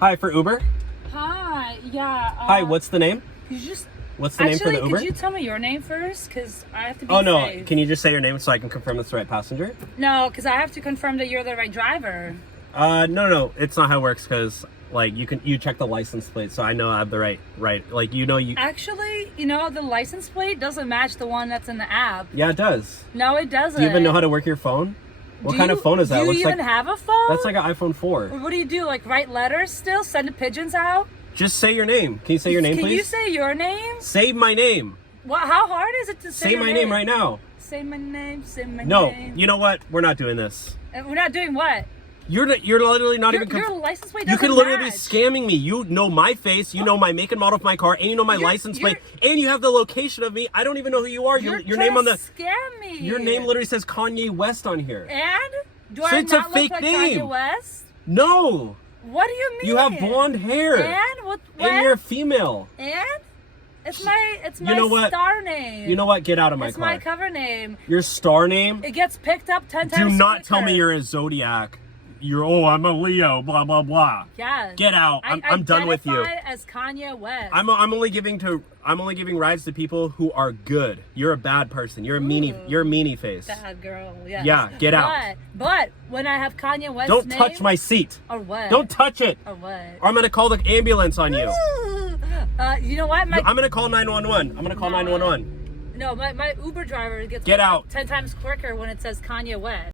Hi, for Uber? Hi, yeah. Hi, what's the name? Could you just... What's the name for the Uber? Could you tell me your name first? Because I have to be Oh, no. safe. Can you just say your name so I can confirm it's the right passenger? No, because I have to confirm that you're the right driver. No. It's not how it works because, like, you check the license plate, so I know I have the right. Like, you. Actually, the license plate doesn't match the one that's in the app. Yeah, it does. No, it doesn't. Do you even know how to work your phone? What kind of phone is that? Do you even have a phone? That's like an iPhone 4. What do you do? Like, write letters still? Send pigeons out? Just say your name. Can you say your name, please? Can you say your name? Say my name. What? How hard is it to say my name right now? Say my name, say my name. No, you know what? We're not doing this. We're not doing what? You're literally not even... Your license plate You doesn't could literally match. be scamming me. You know my face, you know my make and model of my car, and you know my license plate, and you have the location of me. I don't even know who you are. Your name on the... scam me. Your name literally says Kanye West on here. And? Do So I it's a not look fake like name. Kanye West? No. What do you mean? You have blonde hair. And? What? And you're a female. And? It's my You know what? star name. You know what? Get out of my car. It's my cover name. Your star name? It gets picked up 10 times Do not tell quicker. me you're a Zodiac. I'm a Leo, blah, blah, blah. Yes. Get out. I'm done with you. Identify as Kanye West. I'm only giving rides to people who are good. You're a bad person. You're a meanie face. Bad girl, yes. Yeah, get out. But when I have Kanye West's Don't name... touch my seat. Or what? Don't touch it. Or what? Or I'm going to call the ambulance on you. You know what? I'm going to call 911. I'm going to call 911. No, my Uber driver gets Get out. 10 times quicker when it says Kanye West.